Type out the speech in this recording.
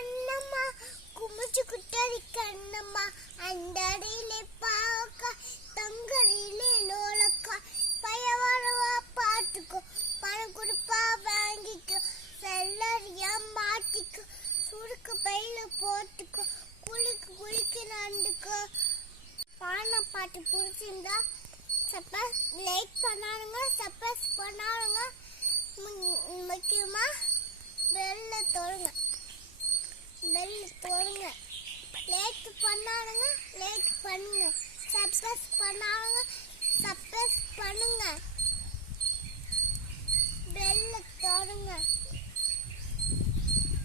கண்ணம்மா குமிச்சு குட்டடி கண்ணம்மா அண்டடியிலே பாவக்கா தங்கடியிலே லோலக்கா பயவரவா பாட்டுக்கோ பணம் கொடுப்பா வாங்கிக்கோ செல்லறியா மாட்டிக்கோ சுருக்கு பையில போட்டுக்கோ குளிக்கு குளிக்கு நண்டுக்கோ பானை பாட்டு பிடிச்சிருந்தா லைக் பண்ணாருங்க சப்ஸ்கிரைப் பண்ணாருங்க முக்கியமா பெல்ல தொடுங்க லைக் பண்ணாருங்க லைக் பண்ணுங்க சப்ஸ்கிரைப் பண்ணாருங்க சப்ஸ்கிரைப் பண்ணுங்க